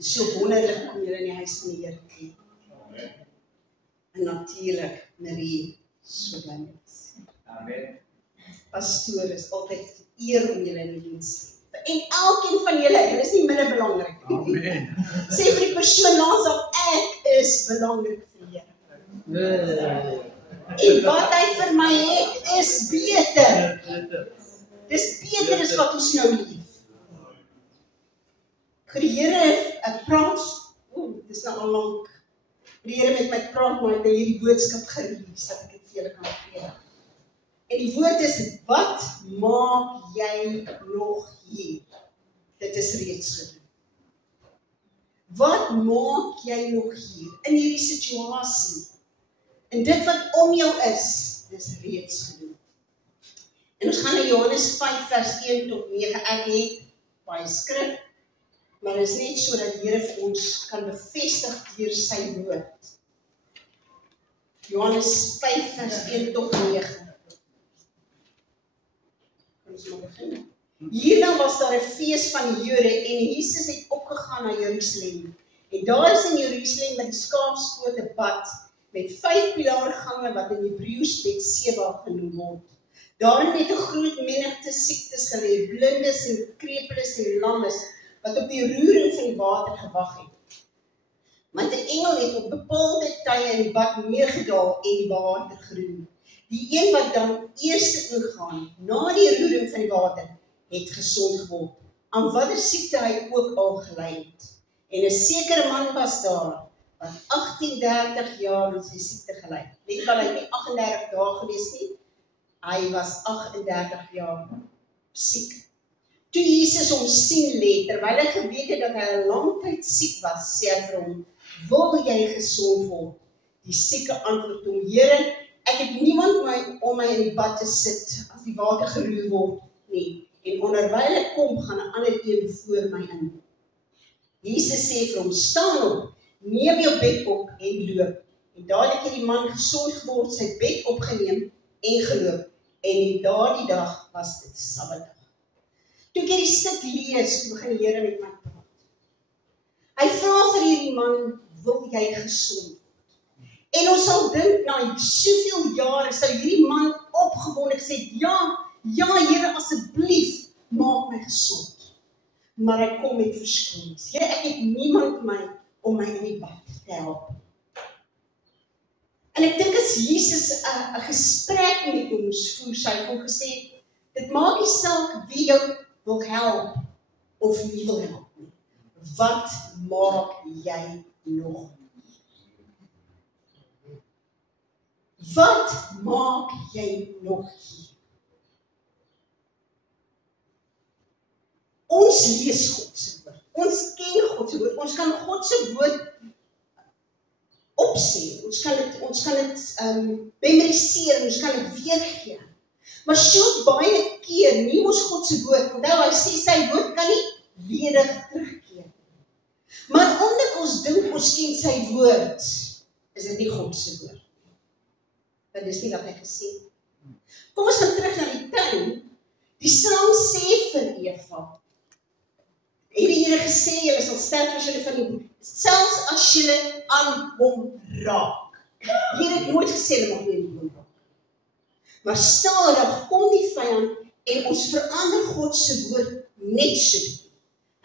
Dit is so wonderlik om julle in die huis van die Here te hê. En natuurlik, Marie, so bly wees. Amen. Pastoor is altyd eer om julle in die diens te hê. En elkeen van julle is nie minder belangrik. Amen. Sê vir die persoon naast op, ek is belangrik vir die Here. En wat hy vir my het, is beter. Dis beter as wat ons nou lief. Die Here praat, dis nou al lank, die Here met my praat, maar hy het hierdie boodskap gerelease, dat ek dit vir julle kan gee. En die woord is, wat maak jy nog hier? Dit is reeds gedoen. Wat maak jy nog hier, in hierdie situasie? En dit wat om jou is, dis reeds gedoen. En ons gaan na Johannes 5 vers 1 tot 9, ek het baie skrif, maar dit is net so dat die Here vir ons kan bevestig deur sy woord. Johannes 5 vers 1 tot 9. Ons moet begin. Hierna was daar 'n fees van die Jode en Jesus het opgegaan na Jerusalem. En daar is in Jerusalem by die Skaapspoort 'n bad met 5 pilaargange wat in Hebreëus Betseba genoem word. Daarin het 'n groot menigte siektes gelê, blindes en krepeles en lammes wat op die roering van die water gewag het. Want 'n engel het op bepaalde tye in die bad neergedaal en die water geroer. Die een wat dan eers ingaan, na die roering van die water, het gesond geword, aan watter siekte hy ook al gely het. En 'n sekere man was daar, wat 38 jaar aan sy siekte gely het. Net wel, hy het nie 38 dae gewees nie, hy was 38 jaar siek. Toe Jesus hom sien lê, terwyl hy geweet het dat hy 'n lang tyd siek was, sê hy vir hom, wil jy gesond word? Die sieke antwoord hom, Here, ek het niemand om my in die bad te sit, as die water geroer word nie. En onderwyl ek kom, gaan 'n ander een voor my in. Jesus sê vir hom, staan op, neem jou bed op en loop. En dadelik het die man gesond geword, sy bed opgeneem en geloop. En in daardie dag was dit Sabbatdag. Toe ek hierdie stuk lees, toe begin die Here met my praat. Hy vra vir hierdie man, wil jy gesond word? En ons sal dink, na soveel jare sal hierdie man opgewonde gesê, ja, Here, asseblief, maak my gesond. Maar hy kom met verskonings. Here, ek het niemand om my in die bad te help. En ek dink as Jesus 'n gesprek met ons voer, sy het hom gesê, dit maak nie saak wie jou wil help, of nie wil help nie. Wat maak jy nog? Wat maak jy nog hier? Ons lees God se woord. Ons ken God se woord. Ons kan God se woord opsê. Ons kan dit memoriseer. Ons kan dit weergee. Maar so baie keer nie ons God se woord. Onthou, hy sê sy woord kan nie ledig terugkeer. Maar omdat ons dink ons ken sy woord, is dit nie God se woord. Dat is nie wat hy gesê. Kom ons gaan terug na die tuin. Die slang sê vir Eva, het die Here gesê, julle sal sterf as julle van die boom, selfs as julle aan hom raak. Die Here het nooit gesê, julle mag nie in die boom raak. Maar stadig kom die vyand en ons verander God se woord net so.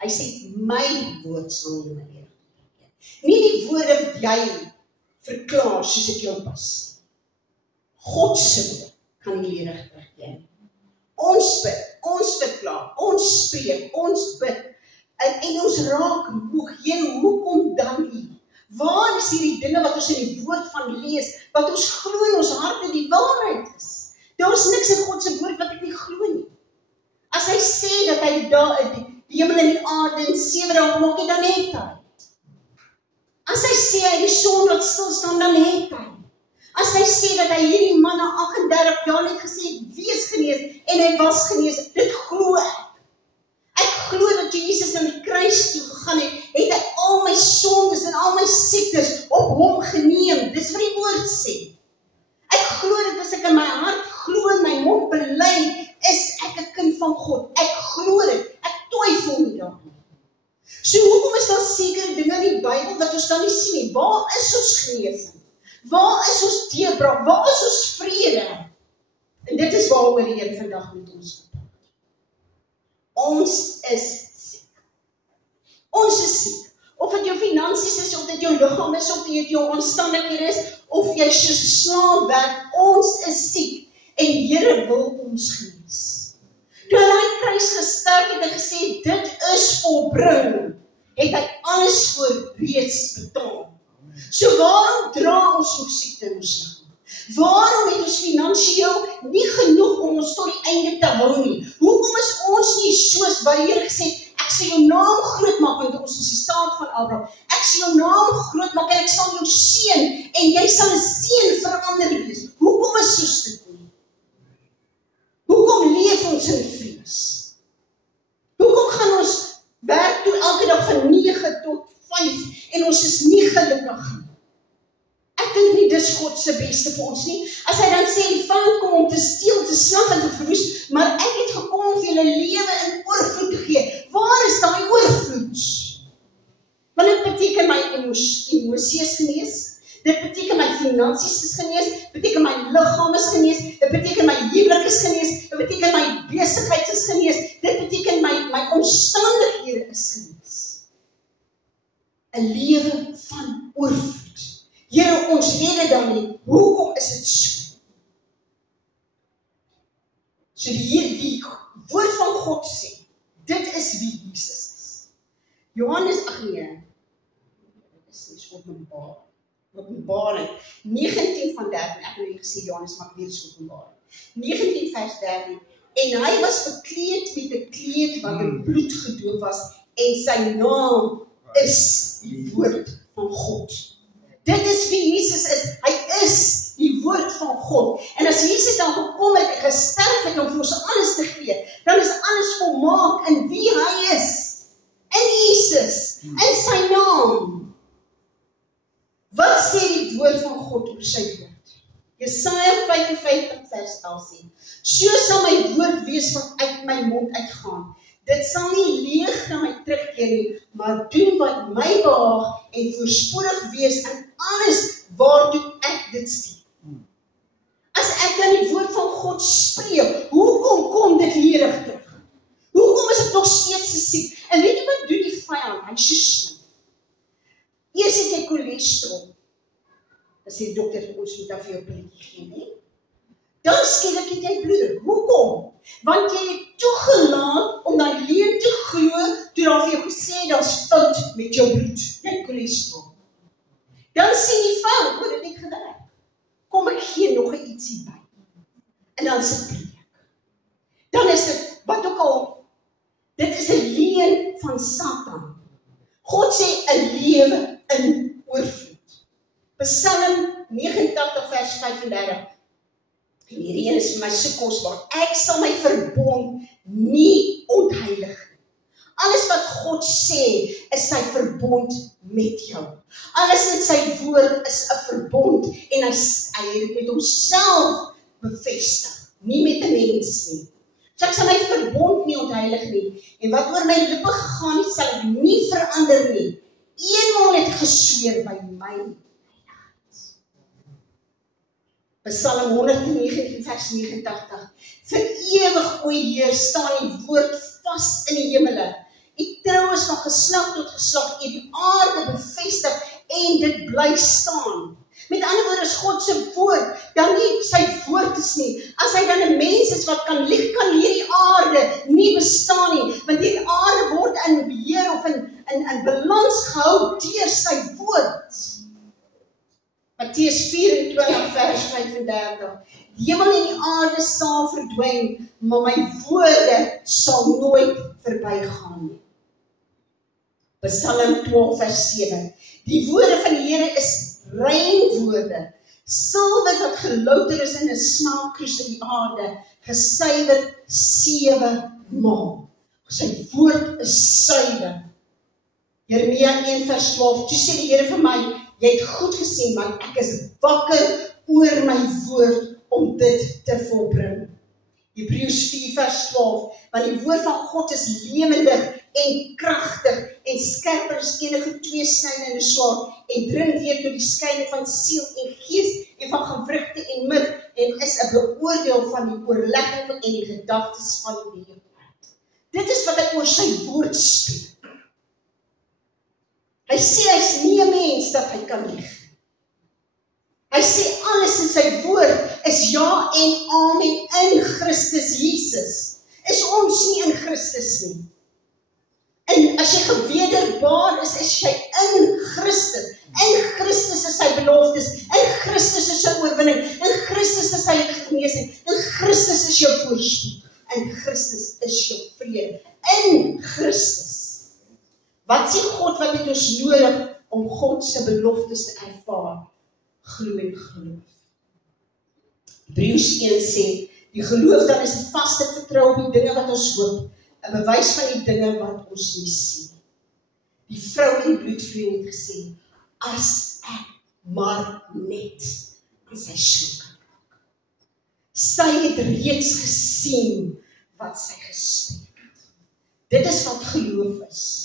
Hy sê, my woord sal nie my leer. Nie die woorde wat jy verklaar soos ek jou pas. God se woord kan nie ledig terugkeer. Ons bid, ons verklaar, ons spreek, ons bid, en ons raak moeg. Here, hoekom dan nie? Waar is hierdie dinge wat ons in die woord van lees, wat ons glo in ons harte die waarheid is? Daar is niks in God se woord wat ek nie glo nie. As hy sê dat hy die hemel en die aarde in 7 dae gemaak het, dan het hy. As hy sê hy die son laat stil staan, dan het hy. As hy sê dat hy hierdie man na 38 jaar net gesê, wees genees, en hy was genees, dit glo ek. Ek glo dat Jesus aan die kruis toe gegaan het, het hy al my sondes en al my siektes op hom geneem. Dis wat die woord sê. Ek glo dit as ek in my hart glo en my mond bely, is ek 'n kind van God. Ek glo dit. Ek twyfel nie daaroor. So hoekom is daar sekere dinge in die Bybel wat ons dan nie sien nie. Waar is ons genesing? Waar is ons deurbraak? Waar is ons vrede? En dit is waaroor die Here vandag met ons praat. Ons is siek. Ons is siek. Of dit jou finansies is, of dit jou liggaam is, of dit jou omstandighede is, of jy soos slaaf werk, ons is siek. En die Here wil ons genees. Toe hy aan die kruis gesterf het en gesê, dit is volbring, het hy alles voor reeds betaal. So waarom dra ons nog siekte in ons liggaam? Waarom het ons finansiëel nie genoeg om ons tot die einde te hou nie? Hoekom is ons nie soos wat die Here gesê het, ek sal jou naam groot maak, want ons is die saad van Abraham. Ek sal jou naam groot maak en ek sal jou seën en jy sal 'n seën verander wees. Hoekom is soos dit nie? Hoekom leef ons in vrees? Hoekom gaan ons werk toe elke dag van 9 tot 5 en ons is nie gelukkig nie? Ek dink nie dis God se beste vir ons nie. As hy dan sê die vyand kom om te steel, te slag en te verwoes, maar ek het gekom om vir julle lewe in oorvloed te gee. Waar is daai oorvloed? Want dit beteken my emosies genees. Dit beteken my finansies is genees, dit beteken my liggaam is genees, dit beteken my huwelik is genees, dit beteken my besigheid is genees, dit beteken my omstandighede is genees. 'n Lewe van oorvloed. Here, ons het dit dan nie. Hoekom is dit so? So die woord van God sê, dit is wie Jesus is. Johannes, Openbaring 19 van 13, ek het nie gesê Johannes, maar ek weet is Openbaring. 19 vers 13, en hy was bekleed met 'n kleed wat in bloed gedoop was, en sy naam is die woord van God. Dit is wie Jesus is. Hy is die woord van God. En as Jesus dan gekom het en gesterf het om vir ons alles te gee, dan is alles volmaak in wie hy is. In Jesus. In sy naam. Wat sê die woord van God oor sy woord? Jesaja 55 vers 11 sê, so sal my woord wees wat uit my mond uitgaan. Dit sal nie leeg na my terugkeer nie, maar doen wat my behaag en voorspoedig wees in alles waartoe ek dit stuur. As ek dan die woord van God spreek, hoekom kom dit leerig terug? Hoekom is ek nog steeds so siek? En weet jy wat doen die vyand? Hy is so slim. Eers het jy cholesterol. Dan sê die dokter, ons moet dan vir jou pilletjie gee, nie? Dan skielik het jy bloed. Hoekom? Want jy het toegelaat om daai leuen te glo, toe daar vir jou gesê, daar's fout met jou bloed. Jy het cholesterol. Dan sien die vyand, dit het gewerk. Kom ek gee nog ietsie by. En dan se preek. Dan is dit, wat ook al, dit is 'n leuen van Satan. God sê 'n lewe in oorvloed. Psalm 89 vers 35. En hierdie een is vir my so kosbaar. Ek sal my verbond nie ontheilig nie. Alles wat God sê, is sy verbond met jou. Alles in sy woord is 'n verbond en hy het dit met homself bevestig, nie met 'n mens nie. So ek sal my verbond nie ontheilig nie. En wat oor my lippe gegaan het, sal ek nie verander nie. Eenmaal het gesweer by my. Psalm 119 vers 89. Vir ewig, o Heer, staan die woord vas in die hemele. Die trou is van geslag tot geslag, die aarde bevestig en dit bly staan. Met ander woorde is God se woord, dan nie sy woord is nie. As hy dan 'n mens is wat kan lieg, kan hierdie aarde nie bestaan nie, want hierdie aarde word in beheer of in balans gehou deur sy woord. Matteus 24 vers 35. Die hemel en die aarde sal verdwyn, maar my woorde sal nooit verbygaan nie. Psalm 12 vers 7. Die woorde van die Here is rein woorde, silwer wat gelouter is in 'n smeltkroes in die aarde, gesuiwer 7 maal. Sy woord is suiwer. Jeremia 1 vers 12. Toe sê die Here vir my, jy het goed gesien, want ek is wakker oor my woord om dit te volbring. Hebreërs 4 vers 12, want die woord van God is lewendig en kragtig en skerper as enige tweesnydende swaard en dring deur tot die skeiding van siel en gees en van gewrigte en mid en is 'n beoordeel van die oorlegging en die gedagtes van die hart. Dit is wat hy oor sy woord spreek. Hy sê hy's nie 'n mens dat hy kan lieg. Hy sê alles in sy woord is ja en amen in Christus Jesus. Is ons nie in Christus nie? En as jy gewederbaar is jy in Christus. In Christus is sy beloftes. In Christus is sy oorwinning. In Christus is sy genesing. In Christus is jou voorspoed. In Christus is jou vrede. In Christus. Wat sê God wat het ons nodig om God se beloftes te ervaar? Glo en geloof. Hebreërs 1 sê, die geloof dan is 'n vaste vertrou op die dinge wat ons hoop, 'n bewys van die dinge wat ons nie sien. Die vrou in bloedvloei het gesê, as ek maar net aan sy skoen kan raak. Sy het reeds gesien wat sy gespeel het. Dit is wat geloof is.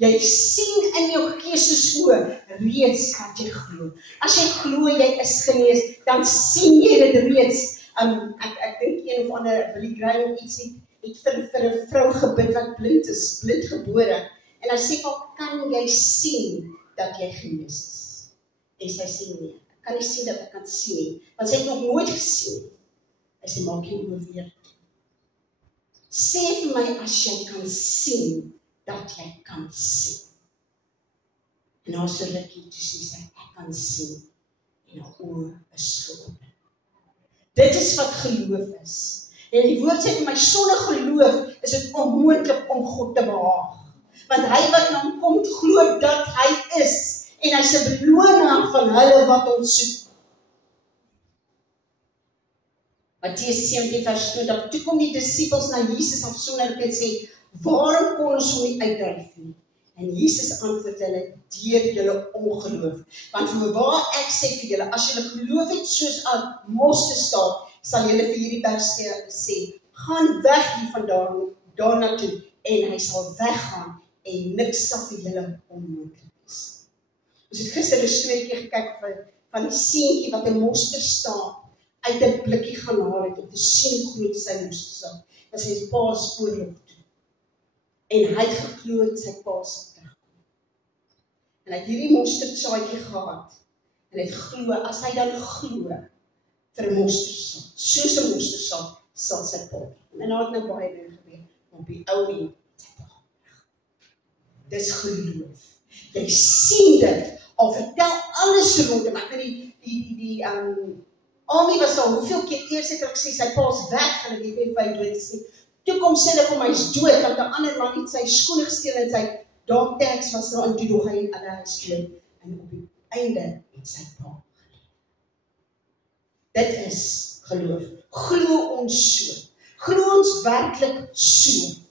Jy sien in jou geestesoë reeds wat jy glo. As jy glo jy is genees, dan sien jy dit reeds. Ek dink een of ander Billy Graham iets het vir 'n vrou gebid wat blind is, blind gebore. En hy sê van, kan jy sien dat jy genees is? En sy sê nee, ek kan nie sien dat ek kan sien nie, want sy het nog nooit gesien. Hy sê, maak jou oë weer toe. Sê vir my as jy kan sien, dat jy kan sien. En na so rukkie toe sê sy, ek kan sien, en haar oë is geopen. Dit is wat geloof is. En die woord sê vir my, sonder geloof is dit onmoontlik om God te behaag. Want hy wat na hom kom, glo dat hy is, en hy is 'n beloner van hulle wat hom soek. Matteus 17 vers 20, toe kom die disippels na Jesus afsonderlik en sê, waarom kon ons hom nie uitdryf nie? En Jesus antwoord hulle, deur julle ongeloof. Want voorwaar ek sê vir julle, as julle geloof het soos 'n mosterdsaad, sal julle vir hierdie berg sê, gaan weg hier daarna toe, en hy sal weggaan, en niks sal vir julle onmoontlik wees. Ons het gister 'n storieetjie gekyk van die seentjie wat 'n mosterdsaad uit 'n blikkie gaan haal het, om te sien hoe groot sy mosterdsaad, en sy pa spoorloop toe. En hy het geglo dat sy pa sal terugkom. En hy het hierdie mosterdsaadjie gehad, en hy het geglo, as hy dan glo, vir 'n mosterdsaad, soos 'n mosterdsaad, sal sy pa terugkom. En daar het nou baie dinge gebeur, maar op die ou end, sy pa terug. Dis geloof. Jy sien dit, al vertel alles rondom, ek weet die Ami was al, hoeveel keer eers het ek gesê, sy pa's weg, en ek weet nie of hy dood is nie. Toe kom sê hulle vir my is dood, want 'n ander man het sy skoene gesteel en sy dog tags was daar, en toe dog hy in hulle huis dood, en op die einde het sy pa geleef. Dit is geloof. Glo ons so. Glo ons werklik so.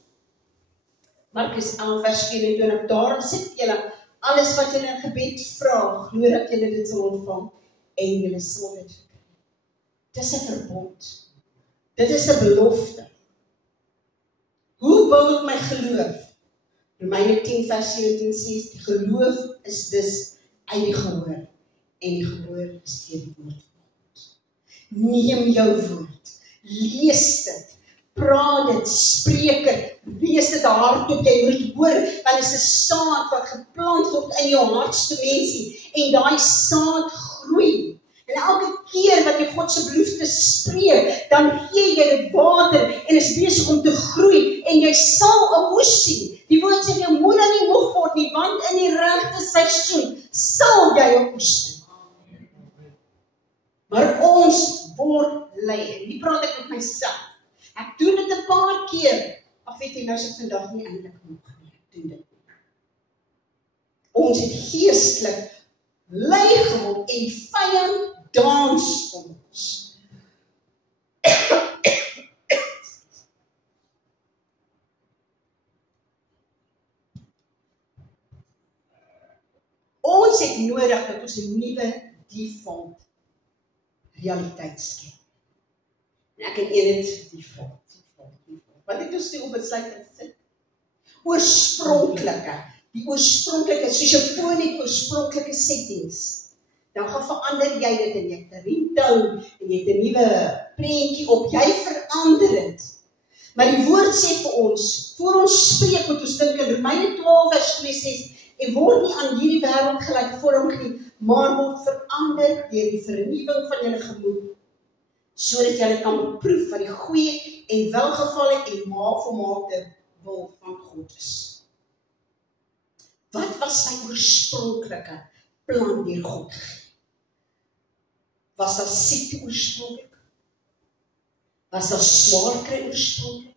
Markus 11 vers 24, daarom sê ek vir julle, alles wat julle in gebed vra, glo dat julle dit sal ontvang, en julle sal dit verkry. Dit is 'n verbond. Dit is 'n belofte. Hoe bou ek my geloof? Romeine 10 vers 17 sê, die geloof is dus uit die gehoor, en die gehoor is deur die woord van God. Neem jou woord, lees dit, praat dit, spreek dit, lees dit hardop, jy moet dit hoor, want dit is 'n saad wat geplant word in jou hartsdimensie, en daai saad groei. En elke keer wat jy God se beloftes spreek, dan gee jy dit water en is besig om te groei en jy sal 'n oes sien. Die woord sê jy moet dan nie moeg word nie, want in die regte seisoen sal jy 'n oes sien. Maar ons word lui. En hier praat ek met myself. Ek doen dit 'n paar keer. Ag weet jy, nou is ek vandag nie eintlik moeg nie. Ek doen dit. Ons het geestelik lui geword en die vyand dans om ons. Ons het nodig dat ons 'n nuwe default realiteit skep. En ek het een default. Wat het ons toe op besluit om te sit? Oorspronklike. Die oorspronklike, soos jou foon het oorspronklike settings. Dan gaan verander jy dit en jy het 'n ringtone en jy het 'n nuwe prentjie op. Jy verander dit. Maar die woord sê vir ons, voor ons spreek moet ons dink in Romeine 12 vers 2:6 en word nie aan hierdie wêreld gelyk vormig nie, maar word verander deur die vernuwing van julle gemoed, sodat julle kan beproef wat die goeie en welgevalle en volmaakte wil van God is. Wat was sy oorspronklike plan deur God gegee? Was daar siekte oorspronklik? Was daar swaar kry oorspronklik?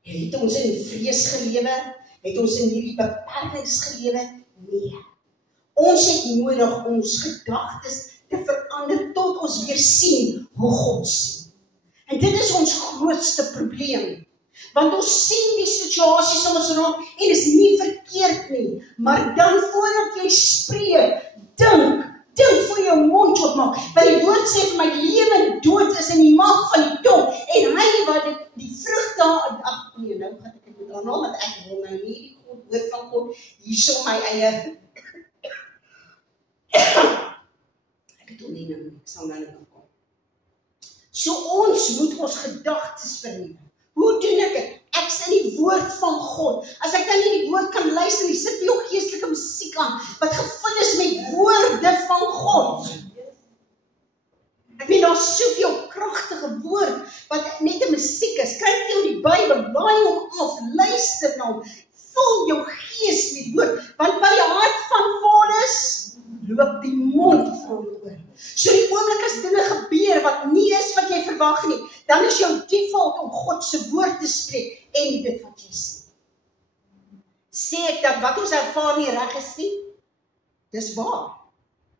Het ons in die vrees gelewe? Het ons in hierdie beperkings gelewe? Nee. Ons het nodig ons gedagtes te verander tot ons weer sien hoe God sien. En dit is ons grootste probleem. Want ons sien die situasies om ons rond en is nie verkeerd nie. Maar dan voordat jy spreek, dink voor jou mond oopmaak. Want die woord sê vir my lewe en dood is in die mag van die tong. En hy wat die vrug daar, nou gaan ek dit daarna, want ek wil nou nie die woord van God hierso my eie ek het hom nie nou, ek sal nou kom. So ons moet ons gedagtes vernuwe. Hoe doen ek dit? Ek is in die woord van God. As ek dan nie die woord kan luister, jy sit vir jou geestelike musiek aan, wat gevul is met woorde van God. Ek weet, daar is soveel kragtige woord, wat net 'n musiek is. Kry vir jou die Bybel, laai hom af, luister na hom, vul jou gees met woord, want waar jou hart van vol is, loop die mond vol oor. So die oomblik as dinge gebeur wat nie is wat jy verwag nie, dan is jou default om God se woord te spreek en dit wat jy sien. Sê ek dat wat ons ervaar nie reg is nie? Dis waar.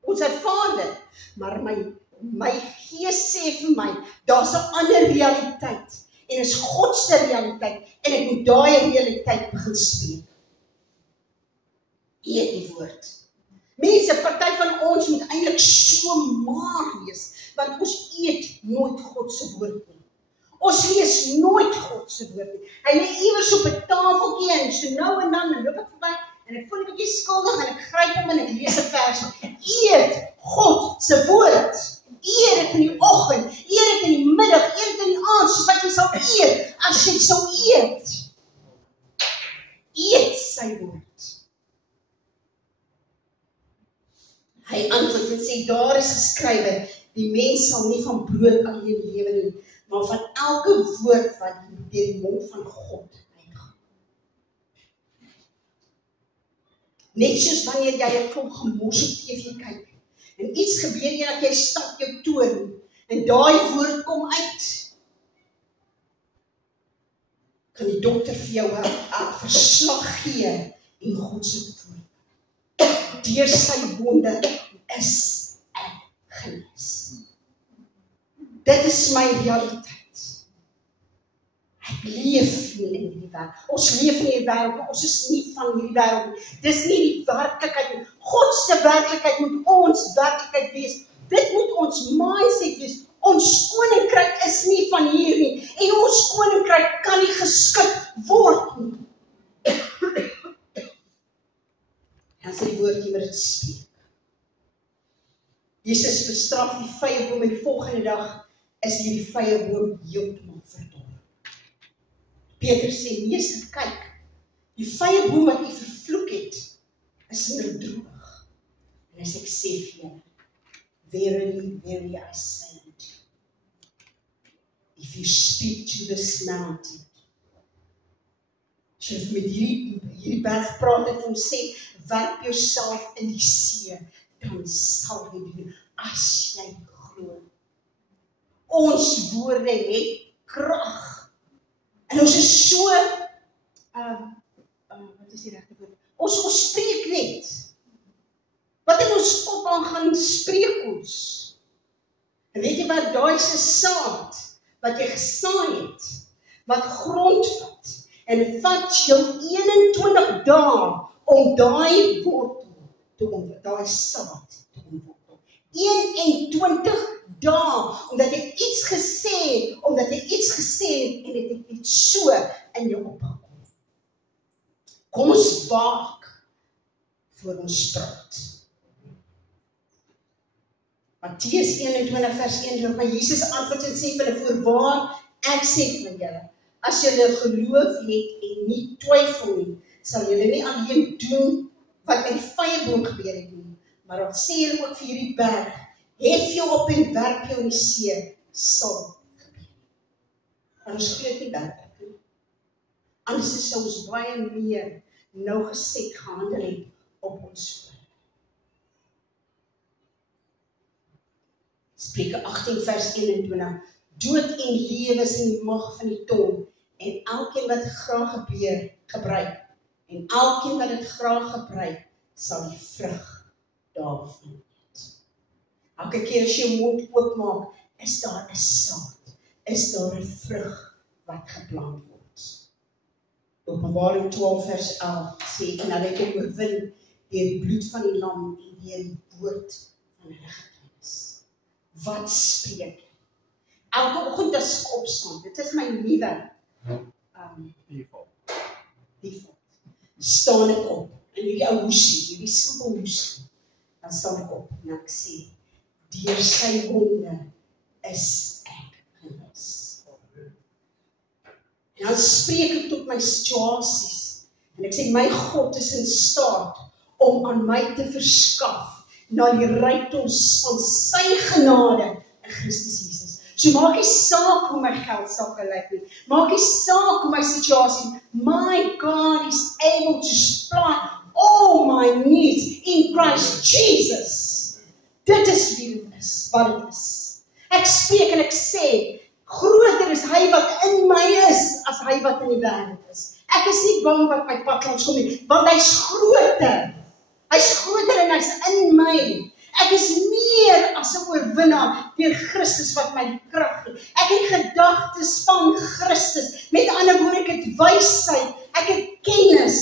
Ons ervaar dit, maar my gees sê vir my, daar's 'n ander realiteit en is God se realiteit en ek moet daai realiteit begin spreek. Eet die woord. Mense, party van ons moet eintlik so maar wees, want ons eet nooit God se woord nie. Ons lees nooit God se woord nie. Hy lê iewers op 'n tafeltjie en so nou en dan loop ek verby en ek voel 'n bietjie skuldig en ek gryp hom en ek lees 'n vers. Eet God se woord. Eet dit in die oggend, eet dit in die middag, eet dit in die aand, soos wat jy sal eet, as jy sal eet. Eet sy woord. Hy antwoord en sê, daar is geskrywe, die mens sal nie van brood alleen lewe nie, maar van elke woord wat deur die mond van God uitgaan. Net soos wanneer jy 'n klomp gemors op TV kyk, en iets gebeur en dat jy stap jou toon, en daai woord kom uit, kan die dokter vir jou 'n verslag gee en God se woord. Deur sy wonde is ek genees. Dit is my realiteit. Ek leef nie in hierdie wêreld. Ons leef in hierdie wêreld, maar ons is nie van hierdie wêreld nie. Dis nie die werklikheid nie. God se werklikheid moet ons werklikheid wees. Dit moet ons mindset wees. Ons koninkryk is nie van hier nie. En ons koninkryk kan nie geskik word nie. En sy die woord hier wat dit spreek. Jesus bestraf die vyeboom en die volgende dag is hierdie vyeboom heeltemal verdor. Petrus sê, meester, kyk, die vyeboom wat jy vervloek het, is nou droog. En as ek sê vir julle, verily, verily I say unto you, if you speak to this mountain, as jy met hierdie berg praat en hom sê, werp jouself in die see, dan sal jy doen, as jy glo. Ons woorde het krag. En ons is so, wat is die regte woord? Ons spreek net. Wat in ons kop aangaan, spreek ons. En weet jy wat, daai is 'n saad, wat jy gesaai het, wat grond vat, en het vat jou 21 dae, om daai wortel te ontwikkel, daai saad te ontwikkel. 21 dae, omdat jy iets gesê het, en dit het iets so in jou opgekom. Kom ons waak voor ons praat. Matteus 21 vers 1, maar Jesus antwoord en sê vir hulle, voorwaar, ek sê vir julle, as julle geloof het en nie twyfel nie, sal julle nie alleen doen wat met die vyeboom gebeur het nie, maar dan sê hulle ook vir hierdie berg, hef jou op en werp jou in die see, sal gebeur. Maar ons glo dit nie werklik nie. Anders sou ons baie meer nougeset gehandel het op ons woord. Spreuke 18 vers 21, dood en lewe is in die mag van die tong, en elkeen wat dit graag gebruik, sal die vrug daarvan eet. Elke keer as jy jou mond oopmaak, is daar 'n saad, is daar 'n vrug wat geplant word. Openbaring 12 vers 11 sê, en hulle het hom oorwin deur die bloed van die lam en deur die woord van hulle getuienis. Wat spreek? Elke oggend as ek opstaan, dit is my nuwe default. Staan ek op, in hierdie ou hoesie, hierdie simpel hoesie, dan staan ek op en ek sê, deur sy wonde is ek genees. En dan spreek ek tot my situasies, en ek sê, my God is in staat om aan my te verskaf na die rykdoms van sy genade in Christus Jesus. So maak nie saak hoe my geld sakke lyk nie, maak nie saak hoe my situasie, my God is able to supply all my needs in Christ Jesus. Dit is wie dit is, wat dit is. Ek spreek en ek sê, groter is hy wat in my is, as hy wat in die wêreld is. Ek is nie bang wat my pad langs kom nie, want hy's groter. Hy's groter en hy's in my. Ek is meer as 'n oorwinnaar deur Christus wat my die krag gee. Ek het gedagtes van Christus. Met ander woorde, ek het wysheid, ek het kennis.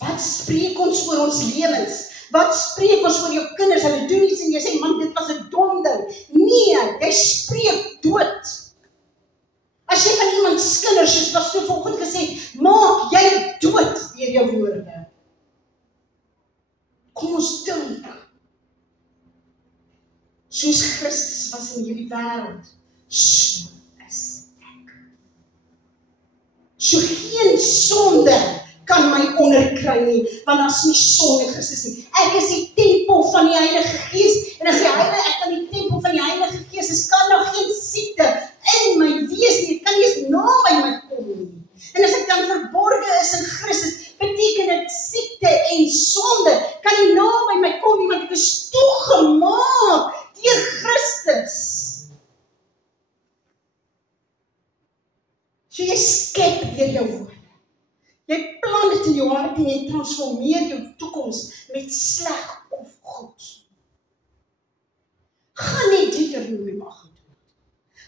Wat spreek ons oor ons lewens? Wat spreek ons oor jou kinders? Hulle doen iets en jy sê, man, dit was 'n dom ding. Nee, jy spreek dood. As jy van iemand se kinders, soos wat so vanoggend gesê, maak jy dood deur jou woorde. Kom ons dink. Soos Christus was in hierdie wêreld, so is ek. So geen sonde kan my onderkry nie, want as nie sonde Christus nie. Ek is die tempel van die Heilige Gees, en as ek in die tempel van die Heilige Gees is, kan daar geen siekte in my wees nie, dit kan nie eens naby my kom nie. En as ek dan verborge is in Christus, beteken dit siekte en sonde kan nie naby my kom nie, want ek is toegemaak deur Christus. So jy skep deur jou woorde. Jy plan dit in jou hart en jy transformeer jou toekoms met sleg of goed. Gaan nie Deuteronomium 8 doen.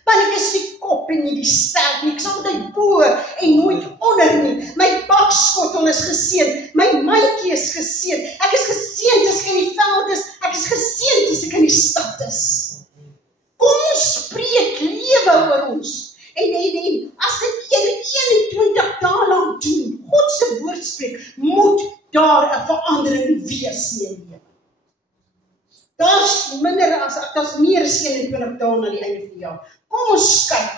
Want ek is die kop en nie die stert nie. Ek is altyd bo en nooit onder nie. My bakskottel is geseën. My mandjie is geseën. Ek is geseën as ek in die veld is. Ek is geseën as ek in die stad is. Kom ons spreek lewe oor ons. En as dit 21 dae lank doen, God se woord spreek, moet daar 'n verandering wees in jou lewe. Daar's meer as 21 dae na die einde van die jaar. Kom ons kyk.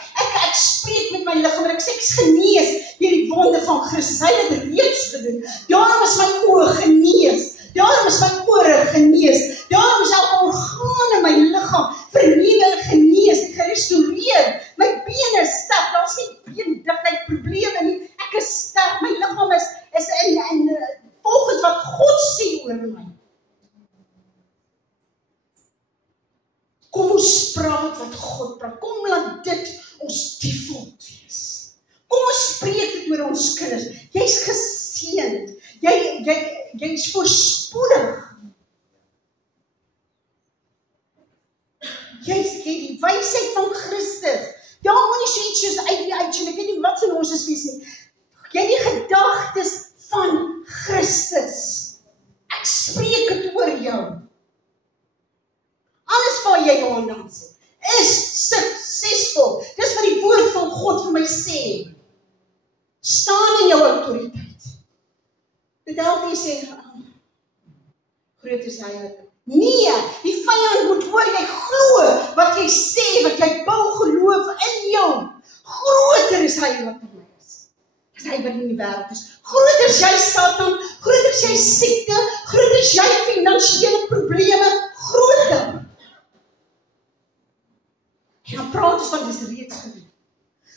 Ek spreek met my liggaam en ek sê ek is genees deur die wonde van Christus. Hy het dit reeds gedoen. Daarom is my oë genees. Daarom is my ore genees. Daarom is elke orgaan in my liggaam vernuwe en genees en gerestoreer. My bene is sterk. Daar's nie beendigheid probleme nie. Ek is sterk. My liggaam is in volgens wat God sê oor my. Kom ons praat wat God praat. Kom laat dit ons default wees. Kom ons spreek dit oor ons kinders. Jy's geseënd. Jy's voorspoedig. Jy het die wysheid van Christus. Daar moet nie so iets soos ek weet nie wat se ons is wees nie. Jy het die gedagtes van Christus. Ek spreek dit oor jou. Dit help nie sê, groot is hy wat. Nee, die vyand moet hoor, jy glo wat jy sê, wat jy bou geloof in jou. Groter is hy wat in my is. As hy wat in die wêreld is. Groter is jy Satan, groter is jy siekte, groter is jy finansiële probleme, groter. En dan praat ons van dis reeds gedoen.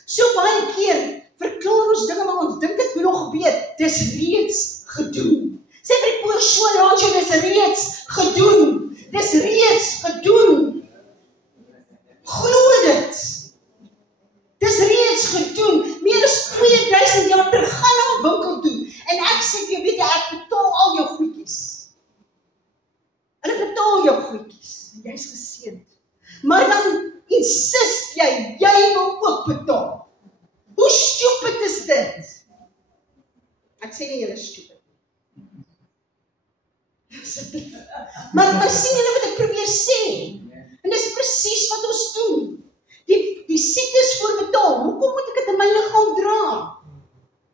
So baie keer verklaar ons dinge, maar ons dink dit moet nog gebeur. Dis reeds gedoen. Sê vir die persoon langs jou, dis reeds gedoen. Dis reeds gedoen. Glo dit. Dis reeds gedoen. Meer as 2000 jaar terug, gaan na 'n winkel toe. En ek sê vir jou, weet jy, ek betaal al jou goedjies. En ek betaal jou goedjies. Jy's geseënd. Maar dan insist jy wil ook betaal. Hoe stupid is dit? Ek sê nie julle is stupid. Maar sien julle wat ek probeer sê? En dis presies wat ons doen. Die siektes voorbetaal. Hoekom moet ek dit in my liggaam dra?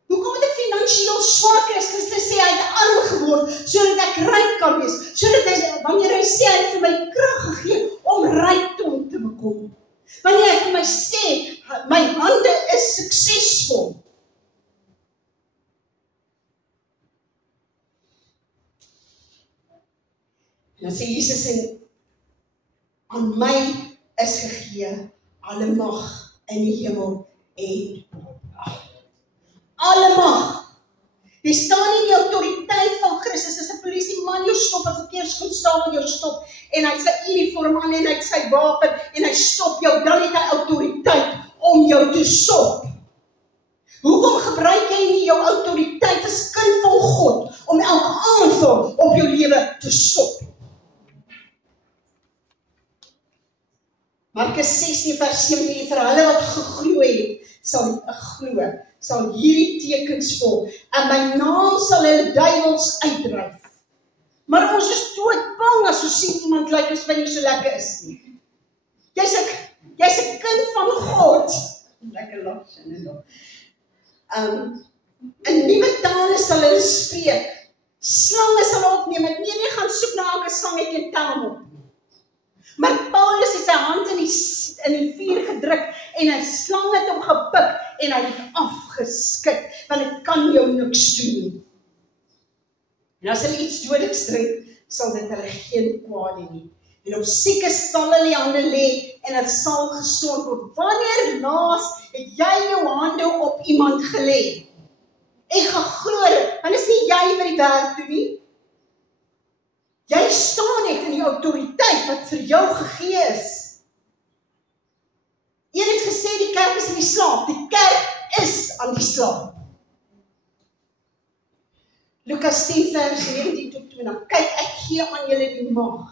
Hoekom moet ek finansiëel swak is? Christus sê hy het arm geword, sodat ek ryk kan wees. Sodat hy, wanneer hy sê, hy het vir my krag gegee om rykdom te bekom. Wanneer hy vir my sê, my hande is suksesvol. En dan sê Jesus, en aan my is gegee alle mag in die hemel en op aarde. Alle mag. Die staan in die autoriteit van Christus. As 'n polisieman jou stop, 'n verkeerskonstabel jou stop, en hy het sy uniform aan en hy het sy wapen en hy stop jou, dan het hy autoriteit om jou te stop. Hoekom gebruik jy nie jou autoriteit as kind van God om elke aanval op jou lewe te stop? Markus 16 vers 17, vir hulle wat geglo het, sal hierdie tekens volg, en my naam sal hulle duiwels uitdryf. Maar ons is doodbang as ons sien iemand lyk as hy nie so lekker is nie. Jy's 'n kind van God. Lekker lag, Shannon. In nuwe tale sal hulle spreek. Slange sal opneem. Ek nie gaan soek na elke slangetjie en tel hom op. Maar Paulus het sy hand in die vuur gedruk en 'n slang het hom gepik en hy het afgeskit, want dit kan jou niks doen nie. En as hulle iets dodeliks drink, sal dit hulle geen kwaad nie. En op siekes sal hulle die hande lê en dit sal gesond word. Wanneer laas het jy jou hande op iemand gelê? En geglo dit, want dit is nie jy wat die werk doen nie. Jy staan net in die autoriteit wat vir jou gegee is. Een het gesê die kerk is in die slaap. Die kerk is aan die slaap. Lukas 10 vers 19 tot 20. Kyk, ek gee aan julle die mag.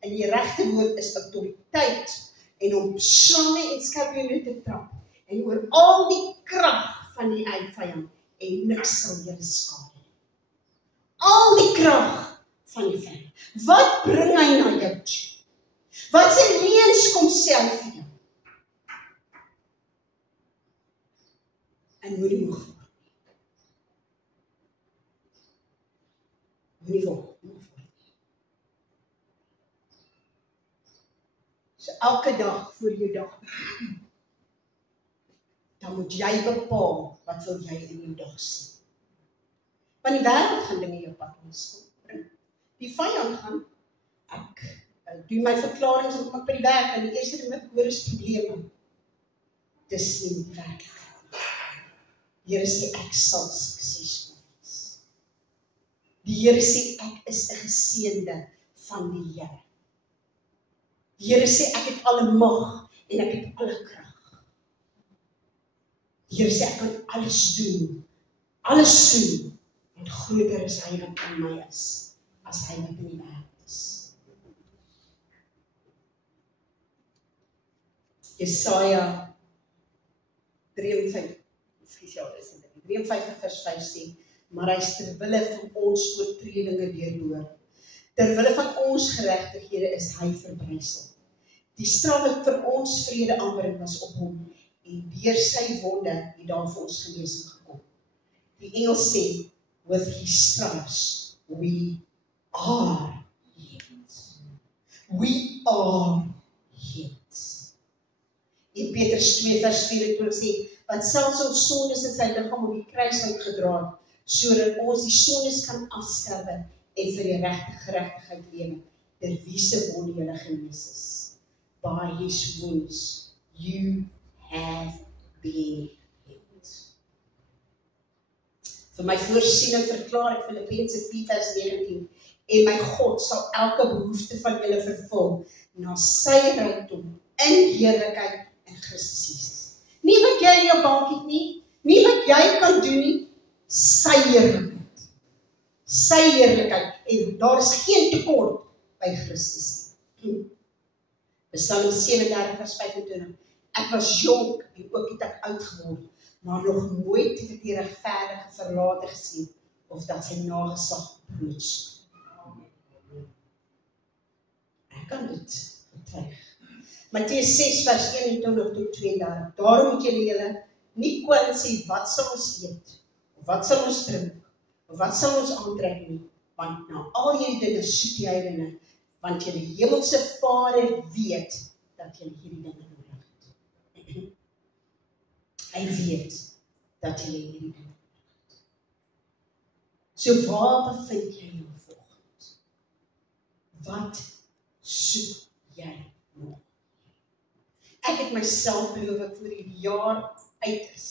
En die regte woord is autoriteit. En om slange en skorpioene te trap. En oor al die krag van die vyand. En niks sal julle skade. Al die krag van die vyand. Wat bring hy na jou toe? Wat se leuns kom sê hy vir jou? En moenie moeg word. Moenie moeg word. So elke dag voor jou dag, dan moet jy bepaal wat wil jy in jou dag sien. Want die wêreld gaan dinge jou pad bring. Die vyand gaan, ek doen my verklaringe op by die werk, en die eerste ding wat ek hoor is probleme. Dis nie werklik. Die Here sê ek sal suksesvol wees. Die Here sê ek is 'n geseënde van die Here. Die Here sê ek het alle mag en ek het alle krag. Die Here sê ek kan alles doen. Alles doen. Want groter is hy wat in my is, as hy wat in die wêreld is. Jesaja 53 vers 5 sê, maar hy is ter wille van ons oortredinge deurboor. Ter wille van ons geregtighede is hy verbrysel. Die straf wat vir ons vrede aanbring was op hom, en deur sy wonde het daar vir ons genesing gekom. Die engel sê, with his stripes we are healed. We are healed. In Petrus 2 vers 24 sê, want selfs ons sondes in sy liggaam op die kruis uitgedra het, sodat ons die sondes kan afsterwe en vir die geregtigheid lewe, ter wie se wonde julle genees is. By his wounds you have been healed. Vir my voorsiening verklaar ek Filippense 4 vers 19, en my God sal elke behoefte van julle vervul na sy rykdom in heerlikheid in Christus Jesus. Nie wat jy in jou bank het nie wat jy kan doen nie, sy heerlikheid. Sy heerlikheid, en daar is geen tekort by Christus nie. Psalm 37 vers 25, ek was jonk en ook het ek oud geword, maar nog nooit het ek die regverdige verlate gesien, of dat sy nageslag brood soek. Ek kan dit getuig. Mattheus 6 vers 21 tot 32, daarom moet julle nie kwel sê, wat sal ons eet, of wat sal ons drink, of wat sal ons aantrek nie, want na al hierdie dinge soek die heidene, want julle hemelse Vader weet dat julle hierdie dinge nodig het. Hy weet dat julle hierdie dinge nodig het. So waar bevind jy jou volgende? Wat soek jy nog? Ek het myself beloof, ek voor die jaar uit is,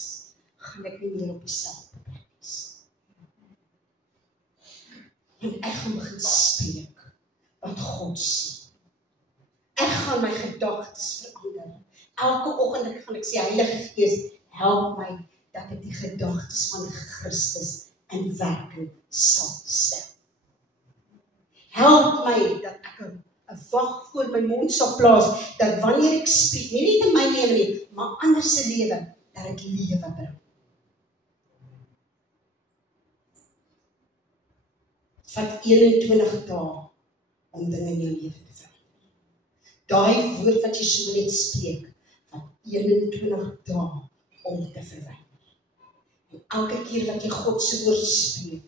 gaan ek nie meer op dieselfde plek wees. En ek gaan begin spreek wat God sê. Ek gaan my gedagtes verander. Elke oggend gaan ek sê, Heilige Gees, help my dat ek die gedagtes van Christus in werking sal stel. Help my dat ek 'n wag voor my mond sal plaas, dat wanneer ek spreek, nie net in my lewe nie, maar ander se lewe, dat ek lewe bring. Vat 21 dae om dinge in jou lewe te verander. Daai woord wat jy so net spreek, vat 21 dae om te verwyder. En elke keer wat jy God se woord spreek,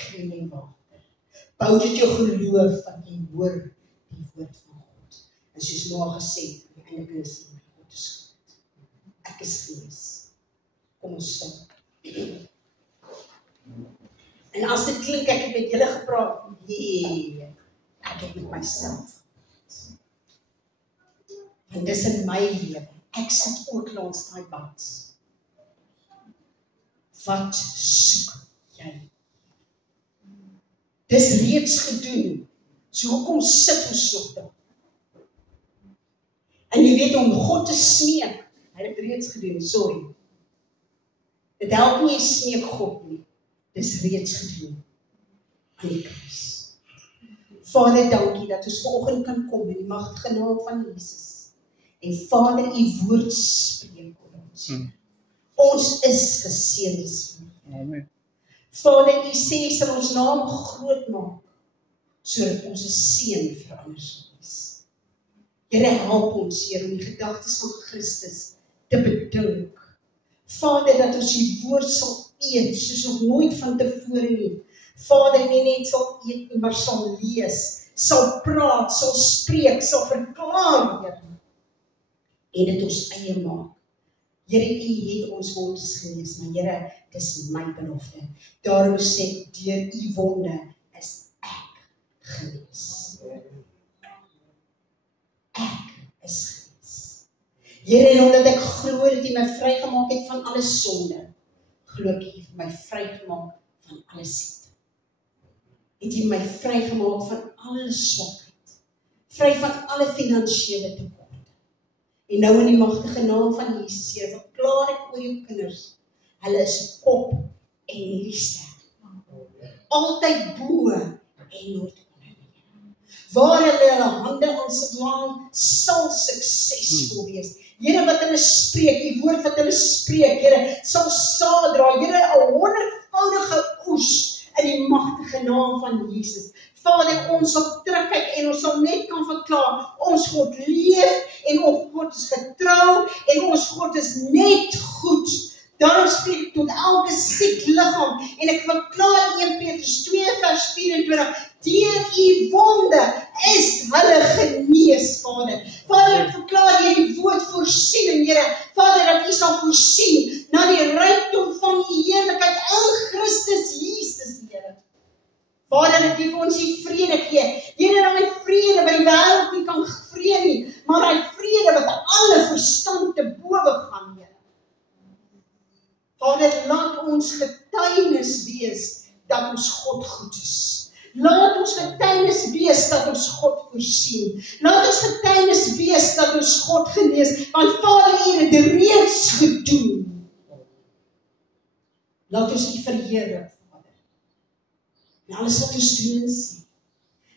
gee jy water. Bou dit jou geloof wat jy hoor die woord van God. En soos Noah gesê, en ek is my God is goed. Ek is gees. Kom ons stop. En as dit klink, ek het met julle gepraat, nee, ek het met myself gepraat. En dis in my lewe. Ek sit ook langs daai pad. Wat soek jy? Dis reeds gedoen. So hoekom sit ons nog daar? En jy weet om God te smeek, hy het reeds gedoen, sorry. Dit help nie, smeek God nie. Dis reeds gedoen aan die kruis. Vader, dankie dat ons vanoggend kan kom in die magtige naam van Jesus. En Vader, u woord spreek oor ons. Ons is geseëndes. Amen. Vader, u sê sal ons naam groot maak, sodat ons 'n seën vir ander sal wees. Here, help ons, Here, om die gedagtes van Christus te bedink. Vader, dat ons die woord sal eet, soos nog nooit van tevore nie. Vader, nie net sal eet nie, maar sal lees, sal praat, sal spreek, sal verklaar, Here. En dit ons eie maak. Here, u het ons wondes genees, maar Here, dis my belofte. Daarom sê ek, deur u wonde is ek genees. Ek is genees. Here, en omdat ek glo dat u my vrygemaak het van alle sonde, glo ek u het my vrygemaak van alle siekte. Het u my vrygemaak van alle swakheid, vry van alle finansiële tekorte. En nou in die magtige naam van Jesus, Here, verklaar ek oor jou kinders, hulle is kop en nie die ster. Altyd bo en nooit onder. Waar hulle hande aan slaan, sal suksesvol wees. Here, wat hulle spreek, die woord wat hulle spreek, Here, sal saad dra, Here, 'n 100voudige oes in die magtige naam van Jesus. Vader, ons sal terugkyk en ons sal net kan verklaar, ons God leef en ons God is getrou en ons God is net goed. Daarom spreek ek tot elke siek liggaam en ek verklaar 1 Petrus 2 vers 24, deur u wonde is hulle genees, Vader. Vader, ek verklaar deur die woord voorsiening, Here. Vader, dat u sal voorsien na die rykdom van u heerlikheid in Christus Jesus, Here. Vader, dat u vir ons die vrede gee. Here, dat my vrede by die wêreld nie kan vrede nie, maar hy vrede wat alle verstand te bowe gaan, Here. Vader, laat ons getuienis wees dat ons God goed is. Laat ons getuienis wees dat ons God voorsien. Laat ons getuienis wees dat ons God genees, want Vader, u het dit reeds gedoen. Laat ons u verheerlik, Vader. En alles wat ons doen en sien.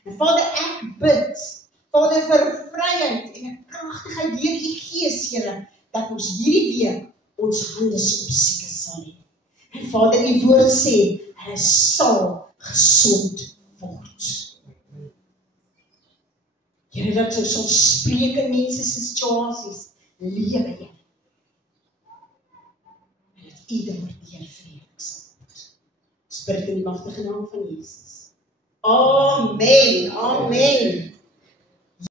En Vader, ek bid, Vader, vir vryheid en 'n kragtigheid deur u Gees, Here, dat ons hierdie week ons hande op siekes sal hê. En Vader, u woord sê, hulle sal gesond word. Here, dat ons sal spreek in mense se situasies, lewe jy. En dat u daardeur vreugde sal word. Ons bid in die magtige naam van Jesus. Amen. Amen.